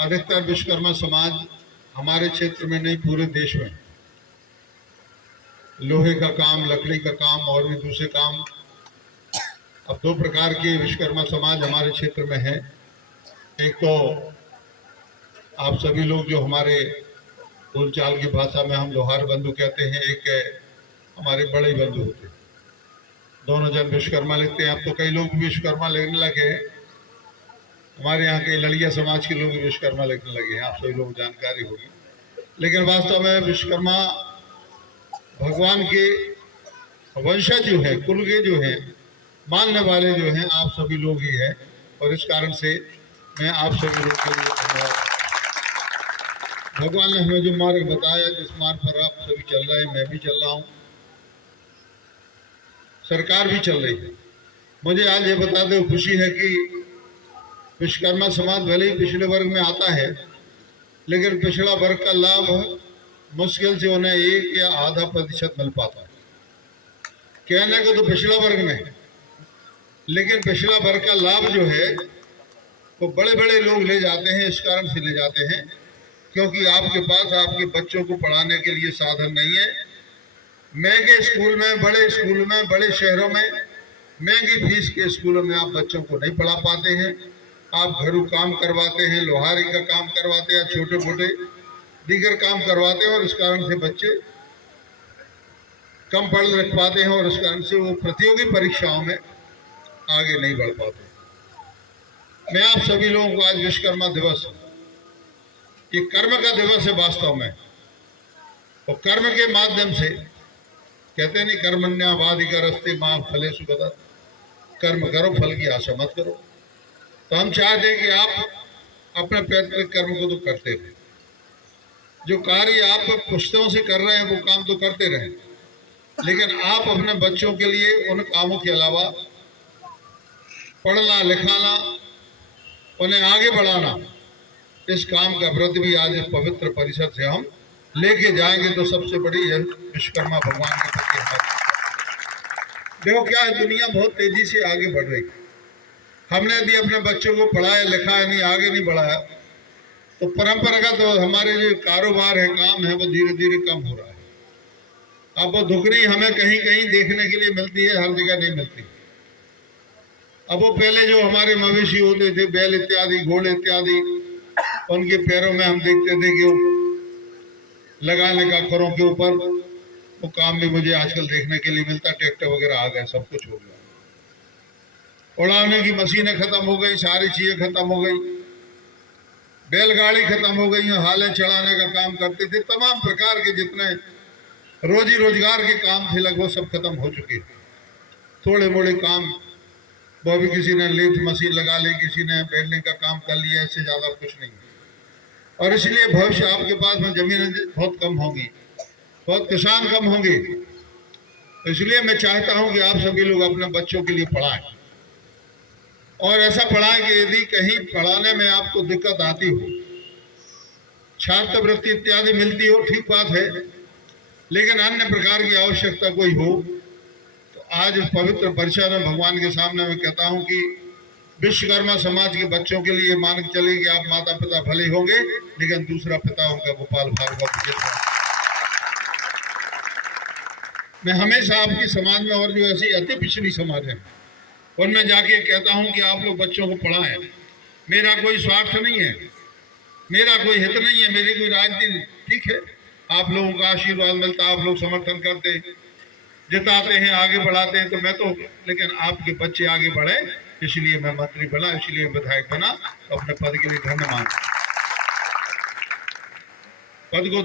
अधिकतर विश्वकर्मा समाज हमारे क्षेत्र में नहीं, पूरे देश में लोहे का काम, लकड़ी का काम और भी दूसरे काम। अब दो प्रकार के विश्वकर्मा समाज हमारे क्षेत्र में है। एक तो आप सभी लोग जो हमारे बोलचाल की भाषा में हम लोहार बंधु कहते हैं, एक हमारे बड़े बंधु होते हैं। दोनों जन विश्वकर्मा लिखते हैं। अब तो कई लोग विश्वकर्मा लिखने लगे हैं। हमारे यहाँ के लड़िया समाज के लोग विश्वकर्मा लिखने लगे हैं, आप सभी लोग जानकारी होगी। लेकिन वास्तव में विश्वकर्मा भगवान के वंशज जो है, कुल के जो है, मानने वाले जो हैं आप सभी लोग ही हैं। और इस कारण से मैं आप सभी लोग के लिए धन्यवाद। भगवान ने हमें जो मार्ग बताया, जिस मार्ग पर आप सभी चल रहे हैं, मैं भी चल रहा हूँ, सरकार भी चल रही है। मुझे आज ये बताते हुए खुशी है कि विश्वकर्मा समाज भले ही पिछड़े वर्ग में आता है, लेकिन पिछड़ा वर्ग का लाभ मुश्किल से उन्हें 1 या आधा % मिल पाता है। कहने को तो पिछड़ा वर्ग में, लेकिन पिछड़ा वर्ग का लाभ जो है वो बड़े बड़े लोग ले जाते हैं। इस कारण से ले जाते हैं क्योंकि आपके पास आपके बच्चों को पढ़ाने के लिए साधन नहीं है। महंगे स्कूल में, बड़े स्कूल में, बड़े शहरों में महंगी फीस के स्कूलों में आप बच्चों को नहीं पढ़ा पाते हैं। आप घरेलू काम करवाते हैं, लोहारी का काम करवाते हैं, छोटे मोटे दीगर काम करवाते हैं और इस कारण से बच्चे कम पढ़ लिख पाते हैं और इस कारण से वो प्रतियोगी परीक्षाओं में आगे नहीं बढ़ पाते। मैं आप सभी लोगों को आज विश्वकर्मा दिवस, ये कर्म का दिवस है वास्तव में, और कर्म के माध्यम से कहते नहीं, कर्मण्यवाधिकारस्ते मां फलेषु कदाचन, कर्म करो फल की आशा मत करो। तो हम चाहते हैं कि आप अपने पैतृक कर्म को तो करते रहे। जो कार्य आप पुश्तों से कर रहे हैं वो काम तो करते रहें, लेकिन आप अपने बच्चों के लिए उन कामों के अलावा पढ़ना लिखाना, उन्हें आगे बढ़ाना, इस काम का व्रत भी आज इस पवित्र परिषद से हम लेके जाएंगे। तो सबसे बड़ी है विश्वकर्मा भगवान के प्रति हमारी। देखो क्या है, दुनिया बहुत तेजी से आगे बढ़ रही है। हमने यदि अपने बच्चों को पढ़ाया लिखाया नहीं, आगे नहीं बढ़ाया, तो परंपरागत तो हमारे जो कारोबार है, काम है, वो धीरे धीरे कम हो रहा है। अब वो धुकनी हमें कहीं कहीं देखने के लिए मिलती है, हर जगह नहीं मिलती। अब वो पहले जो हमारे मवेशी होते थे, बैल इत्यादि, घोड़े इत्यादि, उनके पैरों में हम देखते थे कि लगाने का खरों के ऊपर, वो काम भी मुझे आजकल देखने के लिए मिलता। ट्रैक्टर वगैरह आ गए, सब कुछ हो गया। उड़ाने की मशीनें खत्म हो गई, सारी चीजें खत्म हो गई, बैलगाड़ी खत्म हो गई, हालें चढ़ाने का काम करते थे। तमाम प्रकार के जितने रोजी रोजगार के काम थे लगभग सब खत्म हो चुके। थोड़े मोड़े काम वो भी किसी ने लेथ मशीन लगा ली, किसी ने वेल्डिंग का काम कर लिया, इससे ज्यादा कुछ नहीं। और इसलिए भविष्य आपके पास में जमीनें बहुत कम होंगी, बहुत किसान कम होंगे। इसलिए मैं चाहता हूं कि आप सभी लोग अपने बच्चों के लिए पढ़ाएं, और ऐसा पढ़ाएं कि यदि कहीं पढ़ाने में आपको दिक्कत आती हो, छात्रवृत्ति इत्यादि मिलती हो, ठीक बात है, लेकिन अन्य प्रकार की आवश्यकता कोई हो, तो आज इस पवित्र परिषद में भगवान के सामने मैं कहता हूं कि विश्वकर्मा समाज के बच्चों के लिए मान के चले कि आप माता पिता भले होंगे, लेकिन दूसरा पिता उनका गोपाल भार्गव। मैं हमेशा आपकी समाज में और जो ऐसी अति पिछड़ी समाज है उनमें जाके कहता हूं कि आप लोग बच्चों को पढ़ाएं। मेरा कोई स्वार्थ नहीं है, मेरा कोई हित नहीं है, मेरी कोई राजनीति, ठीक है, आप लोगों का आशीर्वाद मिलता, आप लोग समर्थन करते, जिताते हैं, आगे बढ़ाते हैं, तो मैं तो, लेकिन आपके बच्चे आगे बढ़े, इसलिए मैं मंत्री बना, इसलिए विधायक बना, अपने पद के लिए धन्य मांगता, पद को